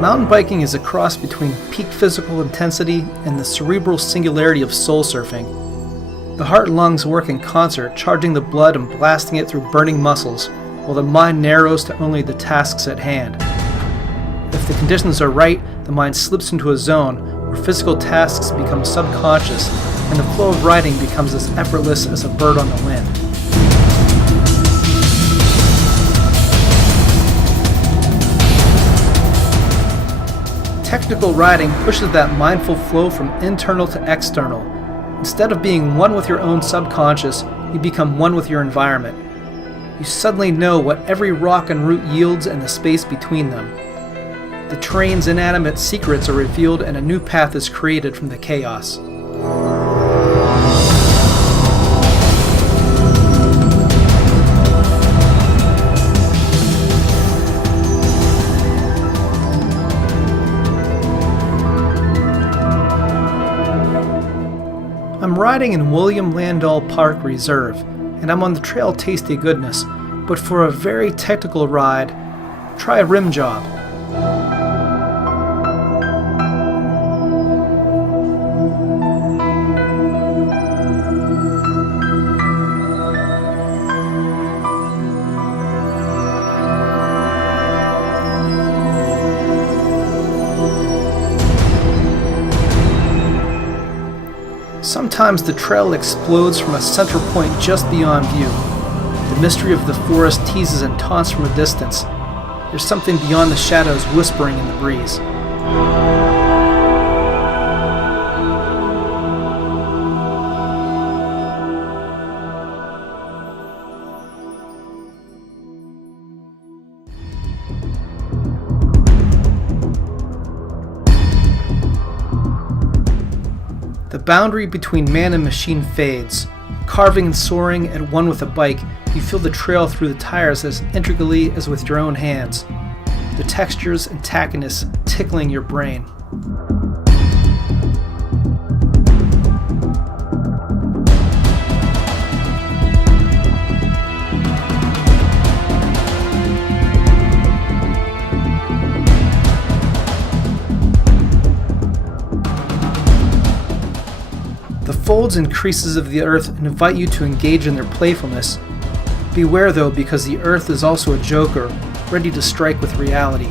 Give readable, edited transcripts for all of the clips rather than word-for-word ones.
Mountain biking is a cross between peak physical intensity and the cerebral singularity of soul surfing. The heart and lungs work in concert, charging the blood and blasting it through burning muscles, while the mind narrows to only the tasks at hand. If the conditions are right, the mind slips into a zone where physical tasks become subconscious and the flow of riding becomes as effortless as a bird on the wind. Technical riding pushes that mindful flow from internal to external. Instead of being one with your own subconscious, you become one with your environment. You suddenly know what every rock and root yields and the space between them. The terrain's inanimate secrets are revealed and a new path is created from the chaos. I'm riding in William Lindahl Park Reserve, and I'm on the trail Tasty Goodness, but for a very technical ride, try a rim job. Sometimes the trail explodes from a center point just beyond view. The mystery of the forest teases and taunts from a distance. There's something beyond the shadows whispering in the breeze. The boundary between man and machine fades. Carving and soaring at one with a bike, you feel the trail through the tires as intricately as with your own hands. The textures and tackiness tickling your brain. The folds and creases of the earth invite you to engage in their playfulness. Beware though, because the earth is also a joker, ready to strike with reality.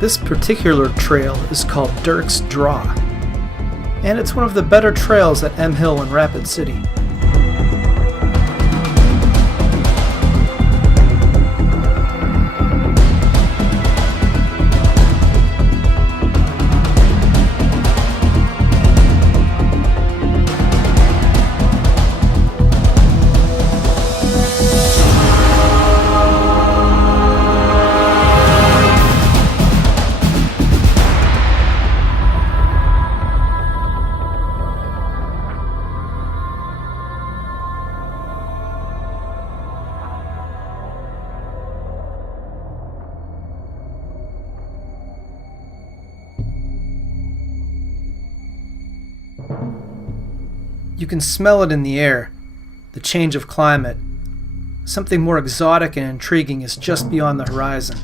This particular trail is called Dirk's Draw, and it's one of the better trails at M Hill in Rapid City. You can smell it in the air, the change of climate. Something more exotic and intriguing is just beyond the horizon.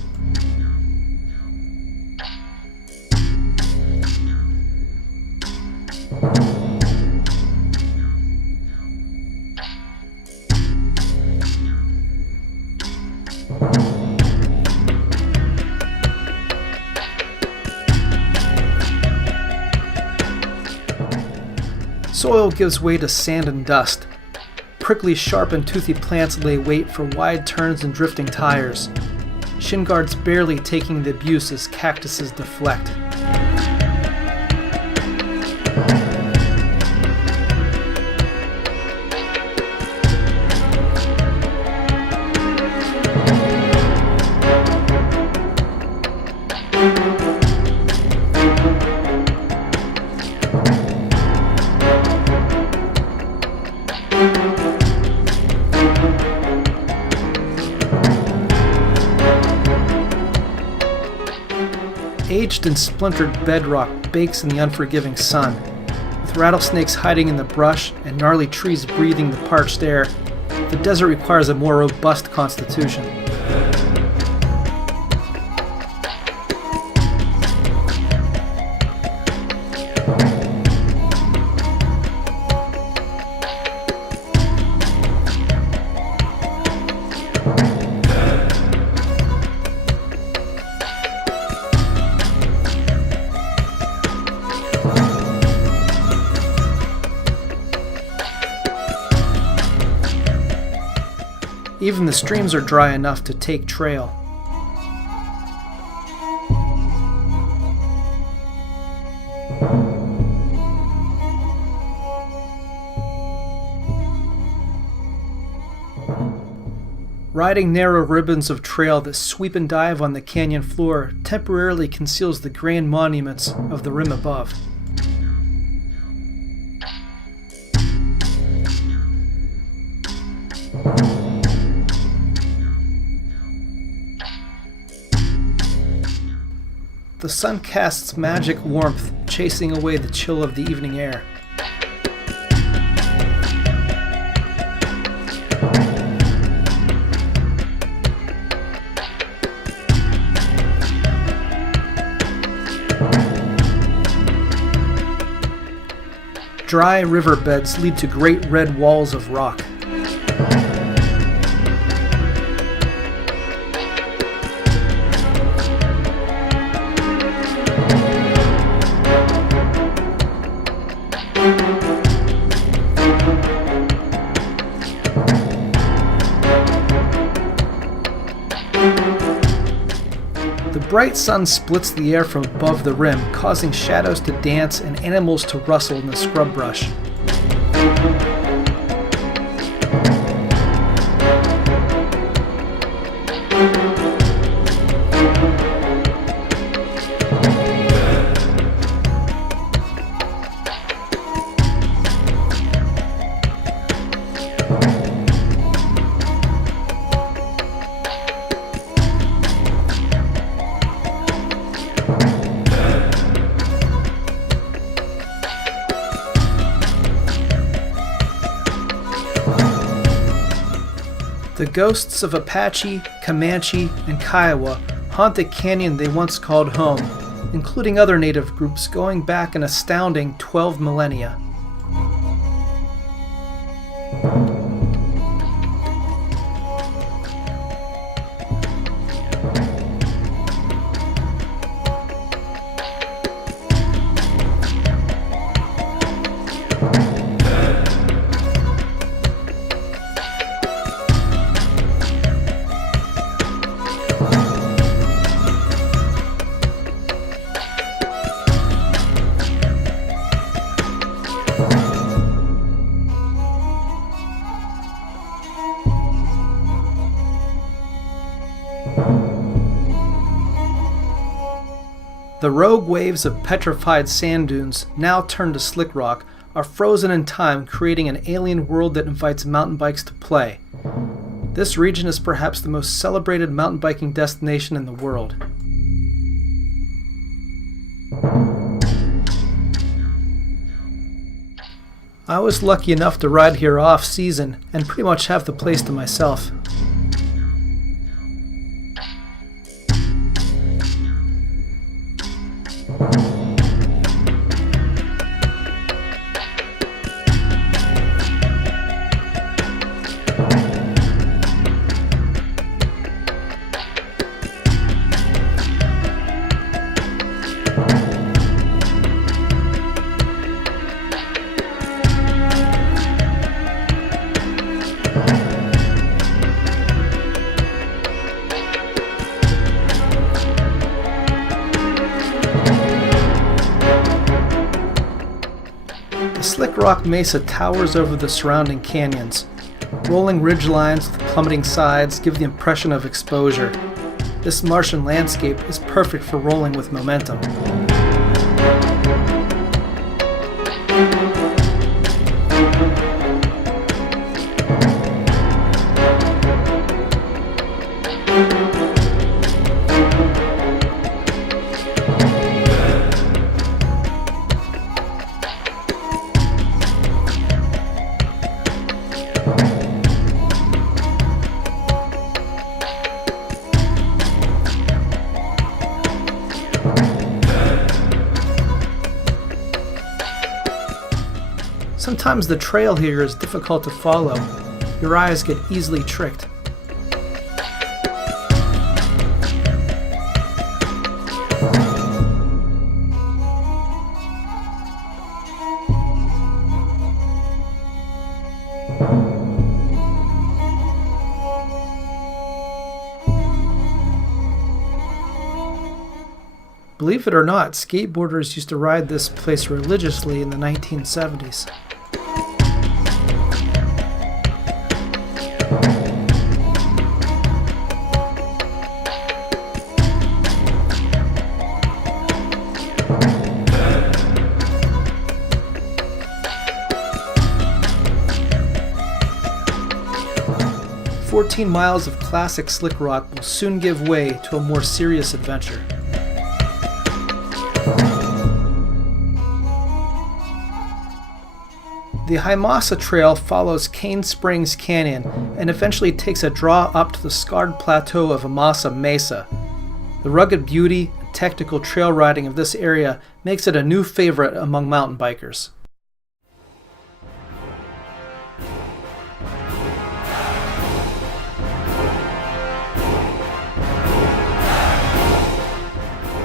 Soil gives way to sand and dust. Prickly, sharp, and toothy plants lay wait for wide turns and drifting tires. Shin guards barely taking the abuse as cactuses deflect. aged and splintered bedrock bakes in the unforgiving sun. With rattlesnakes hiding in the brush and gnarly trees breathing the parched air, the desert requires a more robust constitution. Even the streams are dry enough to take trail. Riding narrow ribbons of trail that sweep and dive on the canyon floor temporarily conceals the grand monuments of the rim above. The sun casts magic warmth, chasing away the chill of the evening air. Dry riverbeds lead to great red walls of rock. The bright sun splits the air from above the rim, causing shadows to dance and animals to rustle in the scrub brush. The ghosts of Apache, Comanche, and Kiowa haunt the canyon they once called home, including other native groups going back an astounding 12 millennia. The rogue waves of petrified sand dunes, now turned to slick rock, are frozen in time, creating an alien world that invites mountain bikes to play. This region is perhaps the most celebrated mountain biking destination in the world. I was lucky enough to ride here off-season and pretty much have the place to myself. Slick Rock Mesa towers over the surrounding canyons. Rolling ridgelines with plummeting sides give the impression of exposure. This Martian landscape is perfect for rolling with momentum. sometimes the trail here is difficult to follow. Your eyes get easily tricked. Believe it or not, skateboarders used to ride this place religiously in the 1970s. "14 miles of classic slick rock will soon give way to a more serious adventure." The Himasa Trail follows Cane Springs Canyon and eventually takes a draw up to the scarred plateau of Himasa Mesa. The rugged beauty and technical trail riding of this area makes it a new favorite among mountain bikers.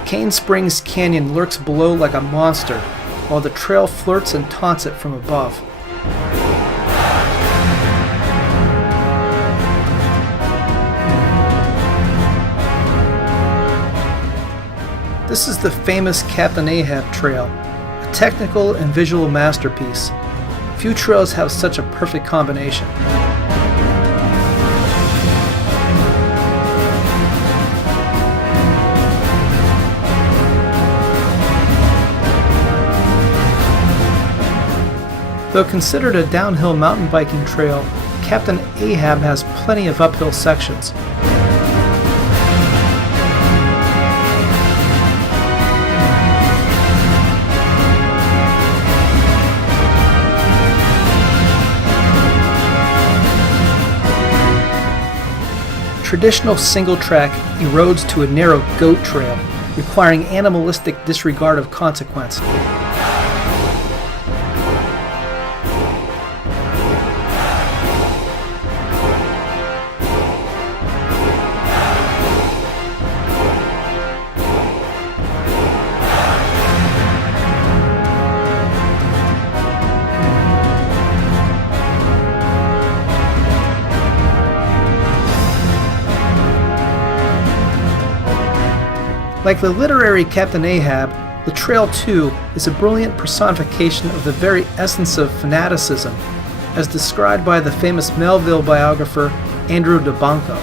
Cane Springs Canyon lurks below like a monster, while the trail flirts and taunts it from above. This is the famous Captain Ahab Trail, a technical and visual masterpiece. Few trails have such a perfect combination. Though considered a downhill mountain biking trail, Captain Ahab has plenty of uphill sections. Traditional single track erodes to a narrow goat trail, requiring animalistic disregard of consequence. Like the literary Captain Ahab, the trail too is a brilliant personification of the very essence of fanaticism, as described by the famous Melville biographer Andrew DeBanco.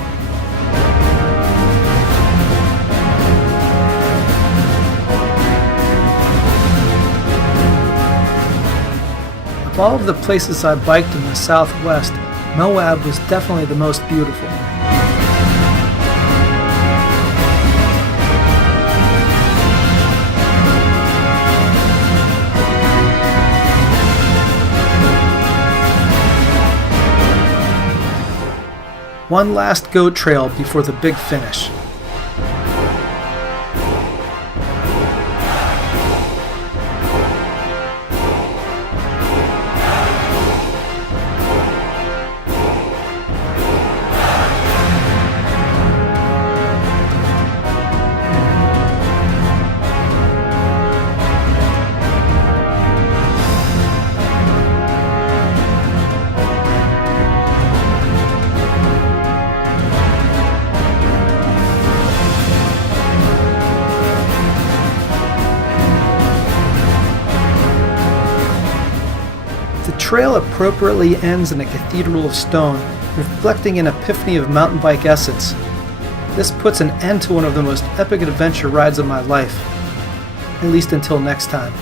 Of all of the places I biked in the Southwest, Moab was definitely the most beautiful. One last goat trail before the big finish. The trail appropriately ends in a cathedral of stone, reflecting an epiphany of mountain bike essence. This puts an end to one of the most epic adventure rides of my life, at least until next time.